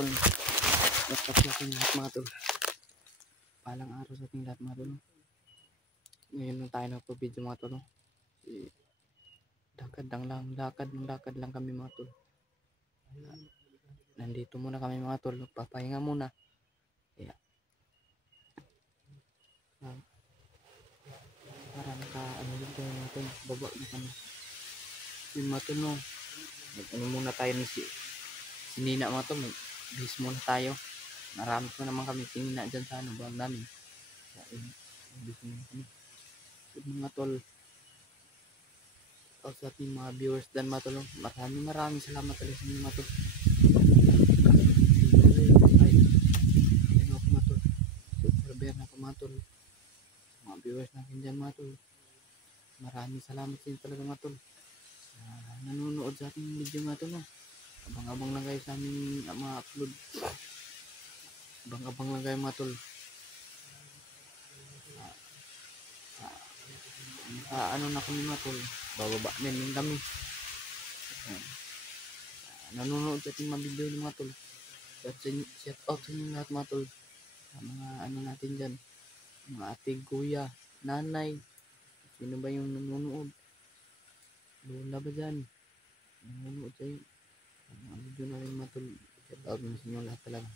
tol. What's up sa ating lahat mga tol. Palang araw sa ating lahat mga tol. Ngayon lang tayo nagpo-video mga tol. Lakad lang kami mga tol. Nandito muna kami mga tol. Papahinga muna. Kaya para ano din tayo mga tol. Baba na kami. Yung mga tol no. Ano muna tayo ni si Nina mga tol. Bis muna tayo. Marami po naman kami sinina dyan sa ano bang namin. Bis muna kami. Mga tol. O sa ating mga viewers dan mga tol. Maraming salamat ulit sa inyo mga tol. Subscriber na po mga tol. Mga viewers natin dyan mga tol. Maraming salamat sa inyo talaga mga tol. Nanonood sa ating video mga tol. Abang-abang lang kayo sa aming mga upload. Abang-abang lang kayo mga tol. Ano na kami mga tol. Bababa din kami. Nanonood sa ating mga video ng mga tol. Shout out sa inyo lahat mga tol. Mga ano natin dyan. Mga ate, kuya, nanay. Sino ba yung nanonood? Lola ba dyan? Nanonood sa'yo. Mga video na rin mga tol. Shout out na sa inyo lahat talaga.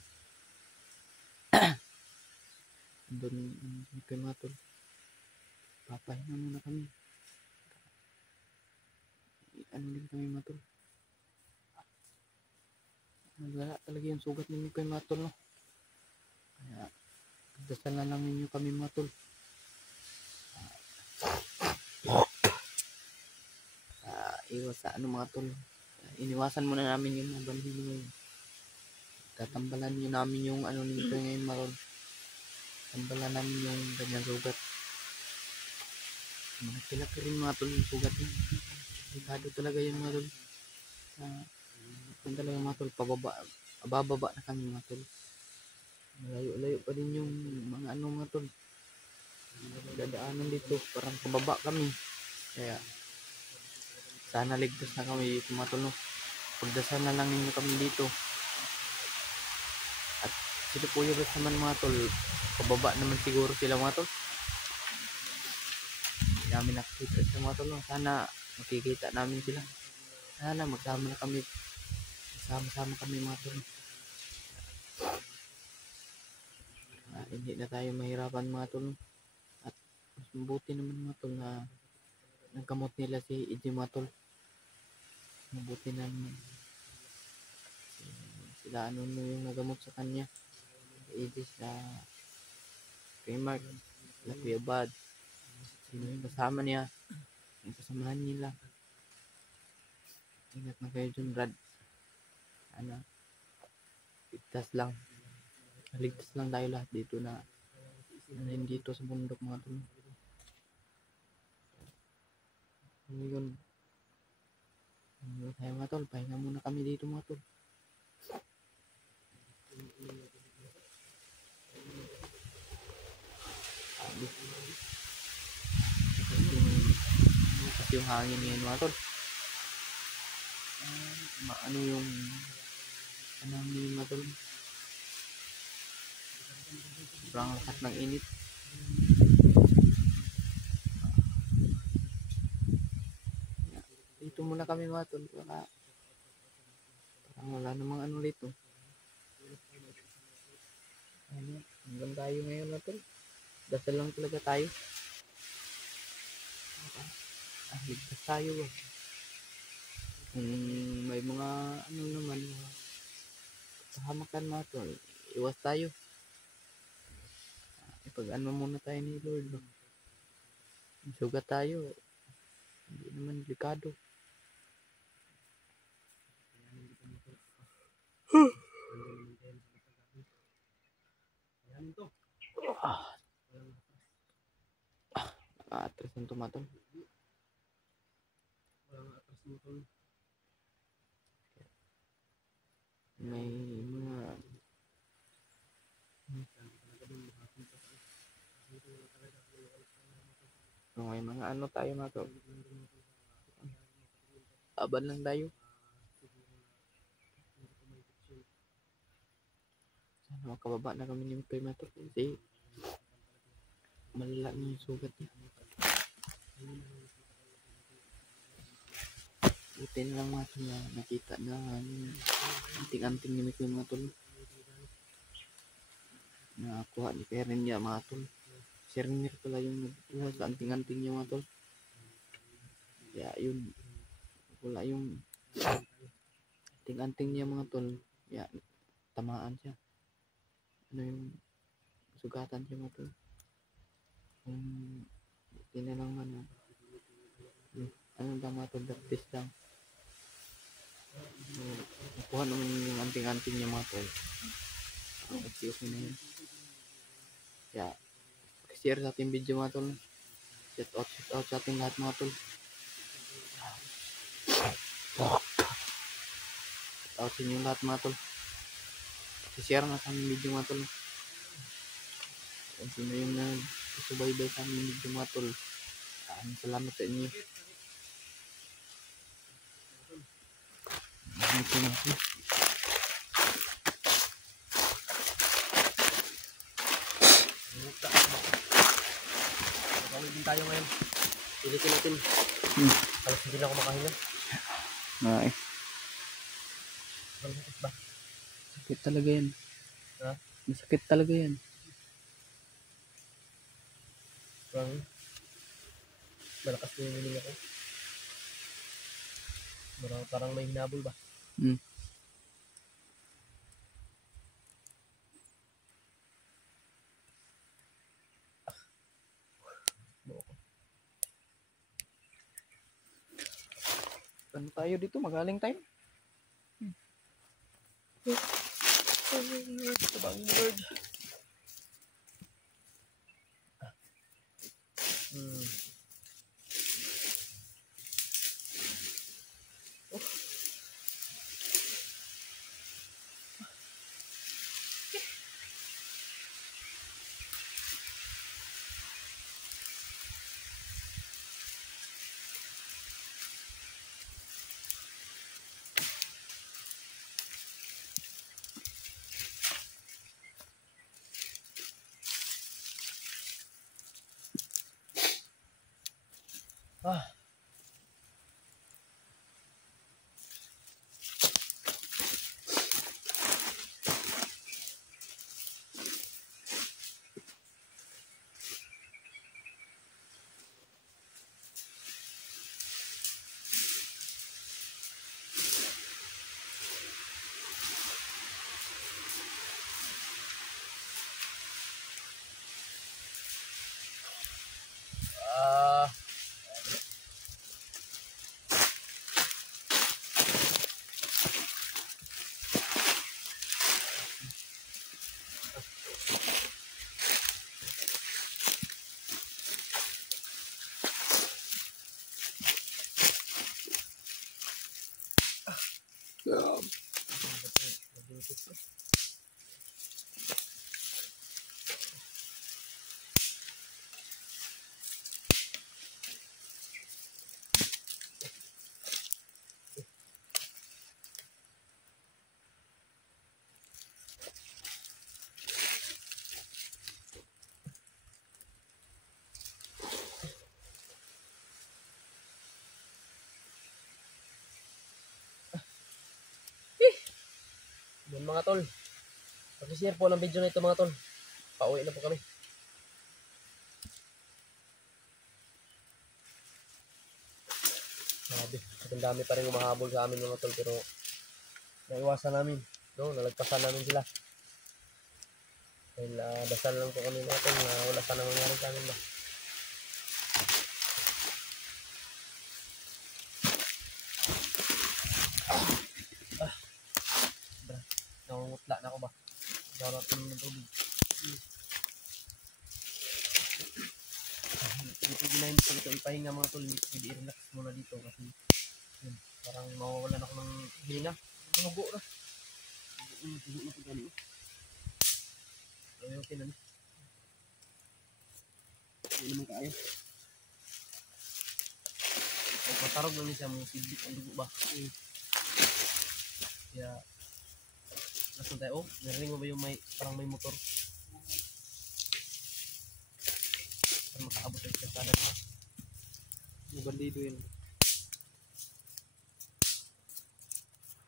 Doon kayo mga tol. Papahinga muna kami. Ano din kami mga tol. Wala talaga yung sugat ninyo kayo mga tol. No? Kaya dasal na lang ninyo kami mga tol. Iwas sa ano mga tol. Iniwasan muna namin yung mga bandilo ngayon. Tatambalan nyo namin yung ano nito ngayon mga tol. Tambalan namin yung ganyang sugat. Malaki-laki rin mga tol yung sugat yun. Delikado talaga yun mga tol. Kung talaga mga tol, bababa na kami mga tol. Malayo-layo pa din yung mga ano mga tol. Dadaanan dito, parang pababa kami. Kaya sana ligtas na kami dito mga tol. No? Pagdasal na lang ninyo kami dito. At sila po yung naman mga tol. Pababa naman siguro sila mga tol. Namin nakikita sa mga tol. Sana makikita namin sila. Sana magsama na kami. Sama-sama kami mga tol. Hindi na tayo mahirapan mga tol. At mas mabuti naman mga tol na nagkamot nila si EJ mga tol. Mabuti naman. Sila ano yung nagamot sa kanya. EJ sa Primark. Sila Kuya Bad. Sino yung kasama niya. Yung kasamahan nila. Ingat na kayo dyan Brad. Ano. Ligtas lang tayo lahat dito na dito sa bundok mga tol. Ngayon tayo mga tol, pahinga muna kami dito mga tol. Kasi yung hangin ngayon mga tol. Ano yung mga tol. Sobrang lakas ng init. Dito muna kami mga tol. Parang wala namang ano dito. Hanggang tayo ngayon mga tol. Dasal lang talaga tayo. Ligtas tayo ba. Kung may mga ano naman kahamakan mga tol. Iwas tayo. Pag ano muna tayo ni Lord. Sugat tayo. Hindi naman delikado. Atras ng tumatol. May mga may mga ano tayo mga tol. Aban lang tayo. makababa na kami ni Mikoy mga tol kasi malala na yung sugat niya. Buti na lang mga tol na nakita na anting-anting ni Mikoy mga tol. Nakuha ni Karen niya mga tol. Si Renier pala yung nagkuha sa anting-anting niya mga tol. Kaya yun, wala yung anting-anting niya mga tol. Kaya tamaan siya. Ano yung sugatan siya mga tol. Buti na lang man. Ano lang mga tol, baptist lang. Nakuha naman yung anting-anting niya mga tol. Okay na yun. Kaya share sa ating video mga tol. Shout out sa ating lahat mga tol. Shout out sa inyo lahat mga tol. share na sa aming video mga tol. Kung sino yung nagsubaybay sa aming video mga tol, salamat sa inyo. Ito na ako. Nakawin din tayo ngayon. Pilitin natin. Halos hindi na ako makahinga. Ay. Masakit ba? Sakit talaga yan. Ha? Masakit talaga yan. Malakas na yung hininga ko. Parang may hinabol ba? Ano tayo dito? Magaling tayo. Tabang word. Yun mga tol. Pag-share po ng video na ito mga tol. Pauwi na po kami. Sabi, ang dami pa rin umahabol sa amin mga tol, pero naiwasan namin. No, nalagpasan namin sila. Dahil dasal lang po kami mga tol na wala sana mangyari sa amin ba. Nangungutla na ako ba? Dapat natin ng tubig. Dito ginahin ko ito ipahinga mga tol. Hindi i-relax muna dito kasi yun, parang mawawalan ako ng hinga. Manugo na. Tugo na ito gani. Okay na. Hindi naman kaya. Magpatarog lang niya siya. Mga feedback ang dugo ba? Kaya Lason tayo. Oh, narinig mo ba yung may, parang may motor? Para makaabot tayo sa kalsada. Yung bandido yun.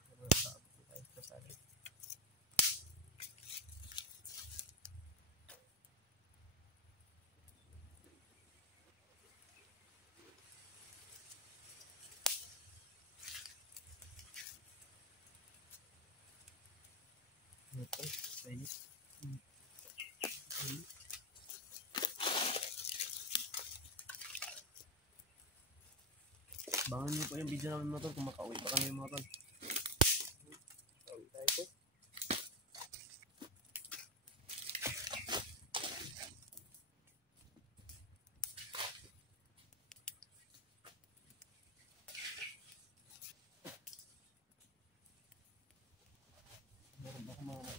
Para makaabot tayo sa kalsada. Ito, mainit. Bangan nyo po yung video namin mga tol kung makauwi pa kami mga tol. Makauwi tayo po. Meron ba akong mga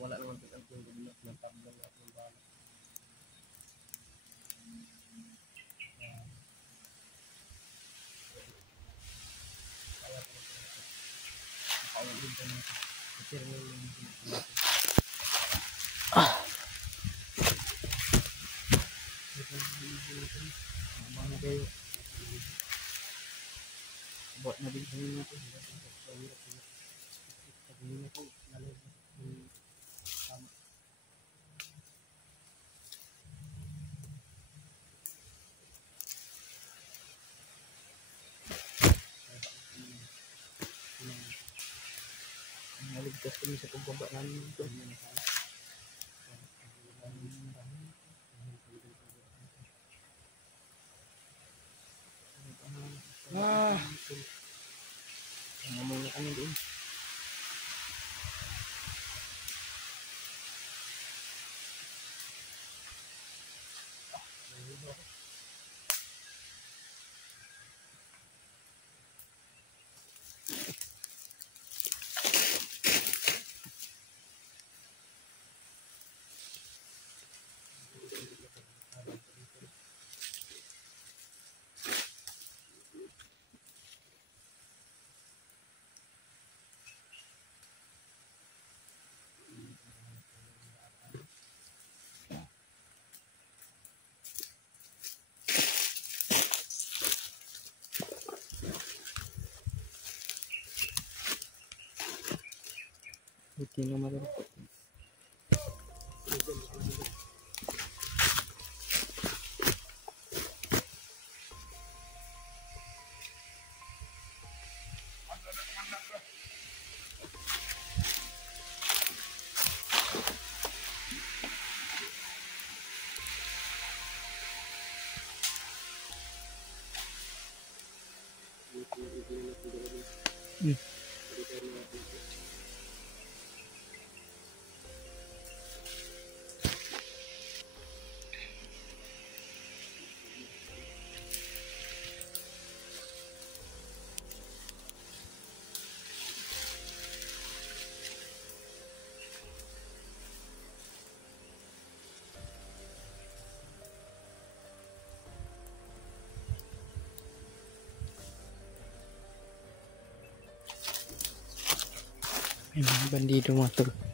wala naman ang tulog ng tablang at ng bala. Kaya po nakawalin pa natin. Kasi rin yung natin. Mga na kayo. Buat na din kami natin. Sabihin na po, nalang tama. Naligtas kami sa pagbaba namin dito. Nangamay na kami doon. Hindi na marunong. May mga bandido mga tol.